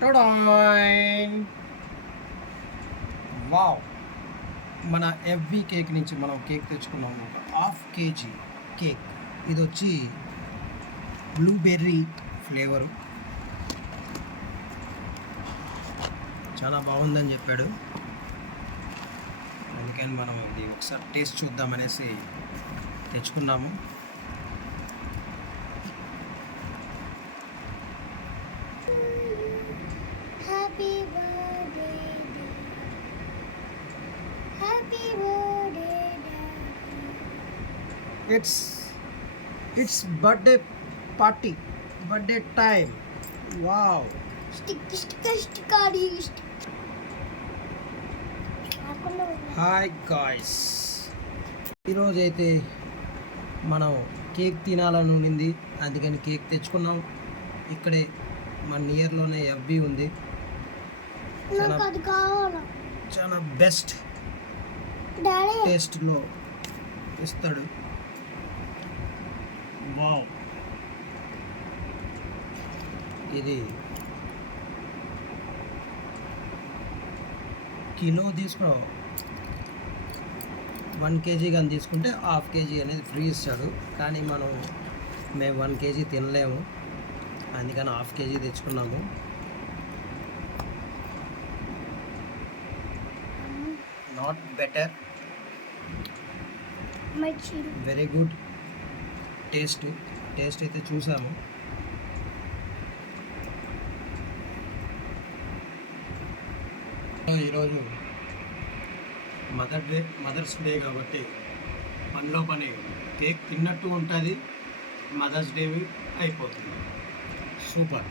Ta-da! Wow! మన FV cake నుంచి మనం కేక్ తెచ్చుకున్నాము. ఒక హాఫ్ కేజీ కేక్. ఇదొచ్చి బ్లూబెర్రీ ఫ్లేవరు. చాలా బాగుందని చెప్పాడు. అందుకని మనం ఇది ఒకసారి టేస్ట్ చూద్దామనేసి తెచ్చుకున్నాము. Happy birthday happy birthday it's birthday party, birthday time. Wow! Stick hi guys, ఈరోజు అయితే మనం కేక్ తినాలని ఉండింది, అందుకని కేక్ తెచ్చుకున్నాం. ఇక్కడే మన నియర్లోనే ఎఫ్‌బి ఉంది. చాలా బెస్ట్ టేస్ట్లో ఇస్తాడు. వావ్! ఇది కిలో తీసుకున్నాం. 1 కేజీ కానీ తీసుకుంటే హాఫ్ కేజీ అనేది ఫ్రీ ఇస్తాడు. కానీ మేము 1 కేజీ తినలేము, అందుకని హాఫ్ కేజీ తెచ్చుకున్నాము. Not better, very good taste అయితే చూసాము. ఈరోజు మదర్స్ డే కాబట్టి పనిలో పని కేక్ తిన్నట్టు ఉంటుంది, మదర్స్ డే అయిపోతుంది. సూపర్.